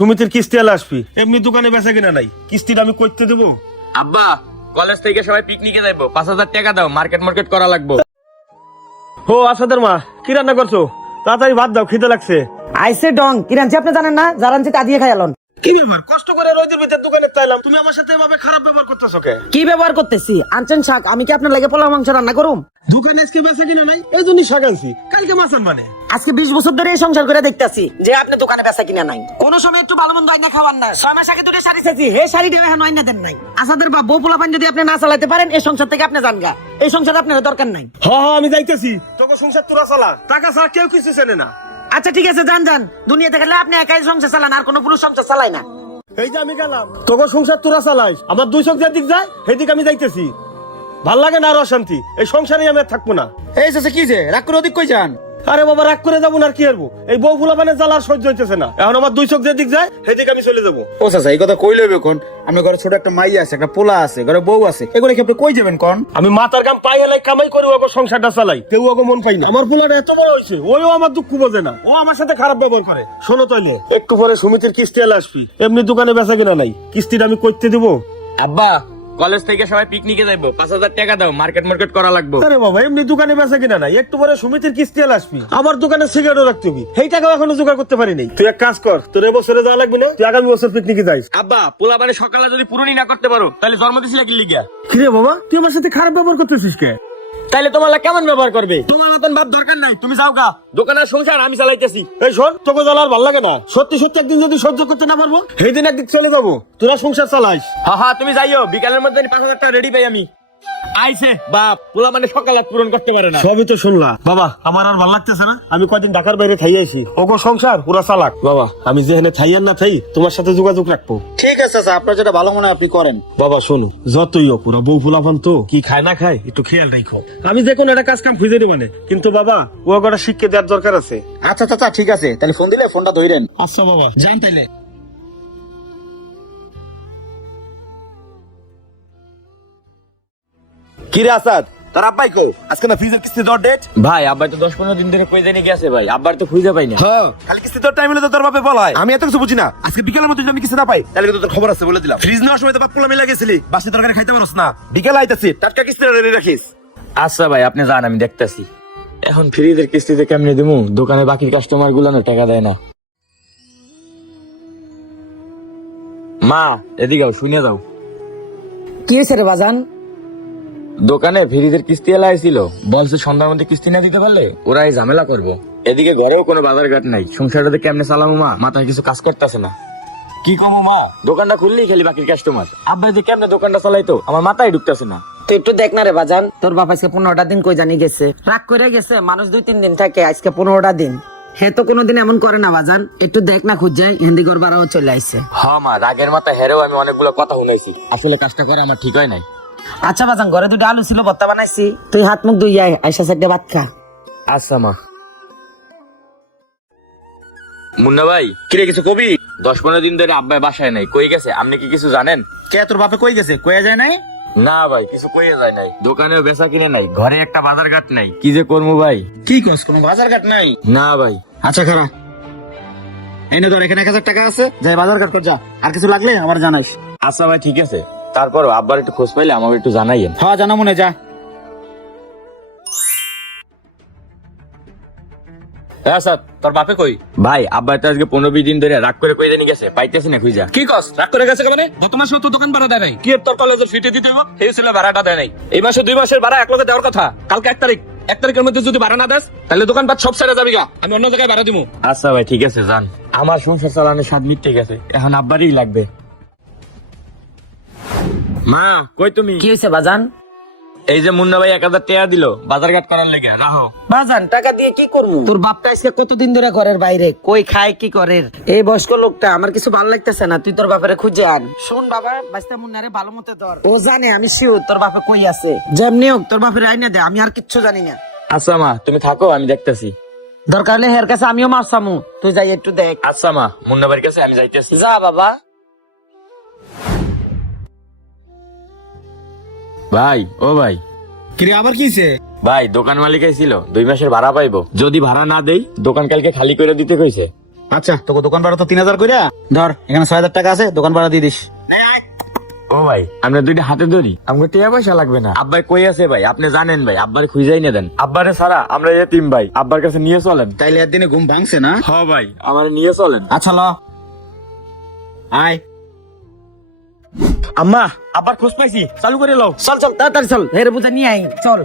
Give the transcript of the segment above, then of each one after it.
তুমি তোর কিস্তি আলা আসবি। এমনি দোকানে বেচা কিনা নাই? কিস্তিটা আমি করতে দেবো। আব্বা কলেজ থেকে সবাই পিকনিকে যাইবো। পাঁচ হাজার টাকা দাও মার্কেট মার্কেট করা লাগবো। ও আসাদের মা কি রান্না করছ? তাড়াতাড়ি ভাত দাও খিদে লাগছে। আইসে ডং কি রাঁধছি আপনি জানেন না? যা রাঁধছি তা দিয়ে খাই আলন। কি ব্যাপার? কষ্ট করে রোদের ভিতর দোকানে তাইলাম। তুমি আমার সাথে এভাবে খারাপ ব্যবহার করতেছো কে? কি ব্যবহার করতেছি? আনছেন শাক আমি কি আপনার লাগে পোলা মাংস রান্না করুম? দোকানে আজকে বেচা কিনা নাই? এই জন্যই শাক আনছি। কালকে মাছ আনবানে আজকে বিশ বছর ধরে সংসার করে দেখতেছি যে আপনি দোকানে বেচা কিনা নাই। কোন সময় একটু ভালো মন্দ আইনা খাওয়ার না। ছয় মাস আগে দুটো শাড়ি চাইছি হে শাড়ি দেবে হ্যাঁ আইনা দেন নাই। আসাদের বা বউ পোলা পান যদি আপনি না চালাতে পারেন এই সংসার থেকে আপনি জানগা এই সংসার আপনার দরকার নাই। হ হ আমি যাইতেছি। তোকে সংসার তোরা চালা। টাকা ছাড়া কেউ কিছু চেনে না। আচ্ছা ঠিক আছে যান যান। দুনিয়াতে গেলে আপনি একাই সংসার চালান আর কোনো পুরুষ সংসার চালায় না। এই যে আমি গেলাম তোকে সংসার তোরা চালাইস। আমার দুই চোখ যেদিক যায় সেদিক আমি যাইতেছি। ভালো লাগে না আর অশান্তি। এই সংসারে আমি আর থাকব না। এই চাচা কি যে? রাগ করে ওদিক কই যান? আরে বাবা রাগ করে যাব না আর কি হারবো? এই বউ ফুলা মানে জ্বালা আর সহ্য হইতেছে না। এখন আমার দুই চোখ যেদিক যায় সেদিক আমি চলে যাব। ও চাচা এই কথা কই লইবে কোন আমি ঘরে ছোট একটা মাই আছে একটা পোলা আছে ঘরে বউ আছে। এগুলো কি আপনি কই যাবেন কোন? আমি মাথার কাম পাই এলাই কামাই করে ওকে সংসারটা চালাই। কেউ ওকে মন পাই না। আমার পোলাটা এত বড় হয়েছে ওইও আমার দুঃখ বোঝে না। ও আমার সাথে খারাপ ব্যবহার করে। শোনো তাইলে একটু পরে সমিতির কিস্তি এলে আসবি। এমনি দোকানে বেচা কিনা নাই। কিস্তিটা আমি করতে দেবো। আব্বা কলেজ থেকে সবাই পিকনিকে যাইবো। পাঁচ হাজার টাকা দাও মার্কেট মার্কেট করা লাগবো। আরে বাবা এমনি দোকানে বেচা কিনা না একটু পরে সুমিতির কিস্তি আসবি। আমার দোকানে সিগারেটও রাখতে হবি। সেই টাকাও এখনও জোগাড় করতে পারি নাই। তুই এক কাজ কর তোর এবছরে যাওয়া লাগবে না? তুই আগামী বছর পিকনিকে যাইস। আব্বা পোলা মানে সকালে যদি পুরনি না করতে পারো তাহলে জন্ম দিছিলা কি লিগা? কিরে বাবা তুই আমার সাথে খারাপ ব্যবহার করতেছিস কে? তাহলে তোমার কেমন ব্যবহার করবে? তোমার মতন বাপ দরকার নাই, তুমি যাও গা। দোকানের সংসার আমি চালাইতেছি। এই শোন, তোকে জ্বালা আর ভালো লাগে না। সত্যি সত্যি একদিন যদি সহ্য করতে না পারব সেই দিন একদিন চলে যাব। তোরা সংসার চালাইস। হা হা, তুমি যাইও, বিকালের মধ্যে পাঁচ হাজার টাকা রেডি পাই আমি। আইছে। বাপ পোলা মানে সকালে পূরণ করতে পারে না। সবই তো শুনলা। বাবা আমার আর ভালো লাগতেছে না। আমি কয়দিন ঢাকার বাইরে থাই আইছি। ওগো সংসার পুরা চালাক। বাবা আমি যেখানে থাই আর না থাই তোমার সাথে যোগাযোগ রাখব। ঠিক আছে চাচা আপনার যেটা ভালো মনে হয় আপনি করেন। বাবা শোনো যতই হোক বউ ফুলাফান তো। কি খায় না খায় একটু খেয়াল রাখো। আমি যে কোনো একটা কাজ কাম খুঁজে মানে কিন্তু বাবা ও একটা শিক্ষা দেওয়ার দরকার আছে। আচ্ছা চাচা ঠিক আছে। তাহলে ফোন দিলে ফোনটা ধরেন আচ্ছা বাবা যান তাইলে। কি রে আসাদ? তার আব্বাই কো আজকে না ফ্রিজের কিস্তি দেওয়ার ডেট ভাই আব্বাই তো দশ পনেরো দিন ধরে কই জানি গেছে ভাই। আব্বার তো খুঁজে পাই না। হ্যাঁ। খালি কিস্তি দেওয়ার টাইম হলে তো তোর বাপে বলায় আমি এত কিছু বুঝি না। আজকে বিকেলের মধ্যে যদি আমি কিস্তি না পাই তাহলে কিন্তু তোর খবর আছে বলে দিলাম। ফ্রিজ নেওয়ার সময় তো বাপ পোলা মিলা গেছিলি। বাসি তরকারি খাইতে পারস না। বিকেলে আইতাছি। টাটকা কিস্তি রেডি রাখিস। আচ্ছা ভাই আপনি যান আমি দেখতাছি। এখন ফ্রিজের কিস্তিতে কেমনে দিমু? দোকানে বাকি কাস্টমারগুলো না টাকা দেয় না। মা এদিকে শুনে দাও কি হয়েছে রে বাজান? দোকানে ফ্রিজের কিস্তি এলা ছিল বলছে সন্ধ্যার মধ্যে কিস্তি না দিতে পারলে ওরা এই ঝামেলা করব। এদিকে ঘরেও কোনো বাজার ঘাট নাই। সংসারটাতে কেমনে চালামু মা? মাথায় কিছু কাজ করতেছে না। কি কমো মা? দোকানটা খুললেই খালি বাকির কাস্টমার আব্বা যে কেমনে দোকানটা চালাইতো? আমার মাথায় ঢুকতেছে না। তুই একটু দেখ না রে বাজান তোর বাপ আজকে পনেরোটা দিন কই জানি গেছে। রাগ করে গেছে মানুষ দুই তিন দিন থাকে আজকে পনেরোটা দিন। হে তো কোনোদিন এমন করে না বাজান। একটু দেখ না খুঁজ যায় হিন্দি ঘর বাড়াও চলে আইছে। হ মা রাগের মাথা হেরেও আমি অনেকগুলো কথা শুনাইছি আসলে কাজটা করা আমার ঠিক হয় নাই। আচ্ছা বাজান ঘরে দুটো আলু ছিল ভর্তা বানাইছি। তুই হাত মুখ ধুই আয় সাইডে ভাত খা। আচ্ছা মা। মুন্না ভাই কিরে কিছু কবি? দশ পনেরো দিন ধরে আব্বাই বাসায় নাই। কই গেছে? আপনি কি কিছু জানেন? কে তোর বাপে কই গেছে? কয়ে যায় নাই? না ভাই কিছু কইয়া যায় নাই। দোকানেও বেচা কিনে নাই ঘরে একটা বাজার ঘাট নাই। কি যে করব ভাই? কি কস কোনো বাজার ঘাট নাই? না ভাই। আচ্ছা খারা। এনে নে ধর এখানে এক হাজার টাকা আছে যাই বাজার ঘাট কর যা। আর কিছু লাগলে আমার জানাইস আচ্ছা ভাই ঠিক আছে। তারপরও আব্বার একটু খোঁজ পাইলে আমাকে একটু জানাইয়েন। হ্যাঁ জানা মনে যা। হ্যাঁ স্যার তোর বাপে কই? ভাই আব্বা তো আজকে পনেরো বিশ দিন ধরে রাগ করে কই জানি গেছে পাইতেছি না খুঁজা। কি কস? রাগ করে গেছে মানে গত মাসে তো দোকান ভাড়া দেয় নাই। কি তোর কলেজের ফিটে দিতে হবে এই ছিল ভাড়াটা দেয় নাই। এই মাসে দুই মাসের ভাড়া এক লগে দেওয়ার কথা। কালকে এক তারিখ। এক তারিখের মধ্যে যদি ভাড়া না দেস তাহলে দোকান পাট সব ছেড়ে যাবি গা। আমি অন্য জায়গায় ভাড়া দিবো আচ্ছা ভাই ঠিক আছে যান। আমার সংসার চালানোর স্বাদ মিটতে গেছে। এখন আব্বারই লাগবে। মা কই তুমি? কি হয়েছে বাজান? এই যে মুন্না ভাই এক হাজার টাকা দিল বাজার ঘাট করার লেগে রাহো বাজান টাকা দিয়ে কি করব? তোর বাপটা আজকে কতদিন ধরে ঘরের বাইরে? কই খায় কি করে? এই বয়স্ক লোকটা আমার কিছু ভালো লাগতেছে না তুই তোর বাপেরে খুঁজে আন। শোন বাবা বাস্তা মুন্নারে ভালো মতো ধর। ও জানে আমি শিওর তোর বাপে কই আছে। যেমনি হোক তোর বাপের আইনা দে আমি আর কিচ্ছু জানি না। আচ্ছা মা তুমি থাকো আমি দেখতেছি। দরকার হলে হের কাছে আমিও মারসামু তুই যাই একটু দেখ। আচ্ছা মা মুন্না ভাইয়ের কাছে আমি যাইতেছি। যা বাবা। ভাই ও ভাই। কিরে আবার কিছে ভাই দোকান মালিক ছিল দুই মাসের ভাড়া পাইবো। যদি ভাড়া না দেই দোকান কালকে খালি করে দিতে কইছে। আচ্ছা তোকে দোকান ভাড়া তো তিন হাজার কইরা? ধর এখানে ছয় হাজার টাকা আছে দোকান ভাড়া দিয়ে দিস। ও ভাই আমরা দুইটা হাতে ধরি। আমাকে টিয়া পয়সা লাগবে না। আব্বাই কই আছে ভাই? আপনি জানেন ভাই আব্বারে খুঁজাই না দেন। আব্বারে সারা আমরা এতিম ভাই আব্বার কাছে নিয়ে চলেন। তাইলে একদিনে ঘুম ভাঙছে না? হ ভাই আমারে নিয়ে চলেন। আচ্ছা ল। আয়। আম্মা আব্বার খোঁজ পাইছি। চালু করে লও। চল চল তাড়াতাড়ি চল। হেরে বুঝে নিয়ে আই চল।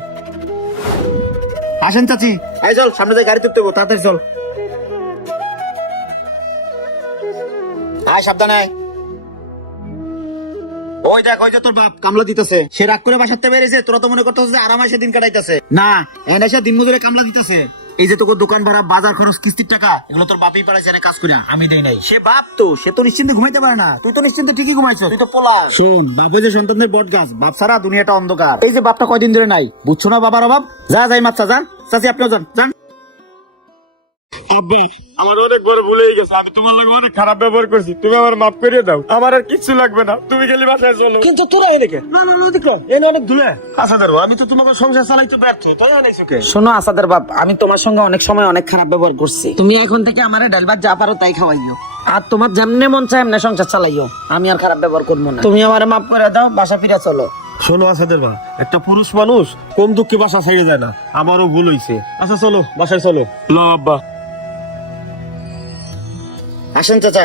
আসেন চাচি। এই চল সামনে দিয়ে গাড়ি তুলতে হব, তাড়াতাড়ি চল। আয় সাবধানে। ওই দেখ ওই যে তোর বাপ কামলা দিতেছে। সে রাগ করে বাসাতে বেরিয়েছে তোরা তো মনে করতেছ যে আরামে দিন কাটাইতেছে। না এনে সে দিন মজুরে কামলা দিতেছে। এই যে তোকে দোকান ভাড়া বাজার খরচ কিস্তির টাকা এগুলো তোর বাপই পারে জানে কাজ করিয়া। আমি দেই নাই। সে বাপ তো সে তো নিশ্চিন্তে ঘুমাইতে পারে না। তুই তো নিশ্চিন্তে ঠিকই ঘুমাইছ তুই তো পোলা শোন বাপ ওই যে সন্তানদের বট গাছ বাপ সারা দুনিয়াটা অন্ধকার। এই যে বাপটা কয়দিন ধরে নাই? বুঝছ না বাবার অভাব? যা যাই মাচ্ছা যান চাচি আপনিও যান যান। আব্বা আমার অনেক বড় ভুল হয়ে গেছে আমি তোমার লাগে অনেক খারাপ ব্যবহার করছি তুমি আমার মাফ করিয়ে দাও আমার আর কিচ্ছু লাগবে না তুমি বাসায় চলো। কিন্তু তোরা এনেকে না না না দেখো এনে অনেক ধুলে। আচ্ছা ধরো আমি তো তোমাকে সংসার চালাইতে ব্যর্থ তাই আনাইছো কে? শোনো আসাদের বাপ আমি তোমার সঙ্গে অনেক সময় অনেক খারাপ ব্যবহার করছি। তুমি এখন থেকে আমার ডাল ভাত যা পারো তাই খাওয়াইও। আর তোমার যেমনে মন চায় এমনি সংসার চালাইও। আমি আর খারাপ ব্যবহার করব না। তুমি আমার মাফ করে দাও বাসা ফিরে চলো। শোনো আসাদের মা একটা পুরুষ মানুষ কম দুঃখে বাসা ছেড়ে যায় না আমারও ভুল হইছে। আচ্ছা চলো বাসায় চলো। ল আব্বা। আসেন চাচা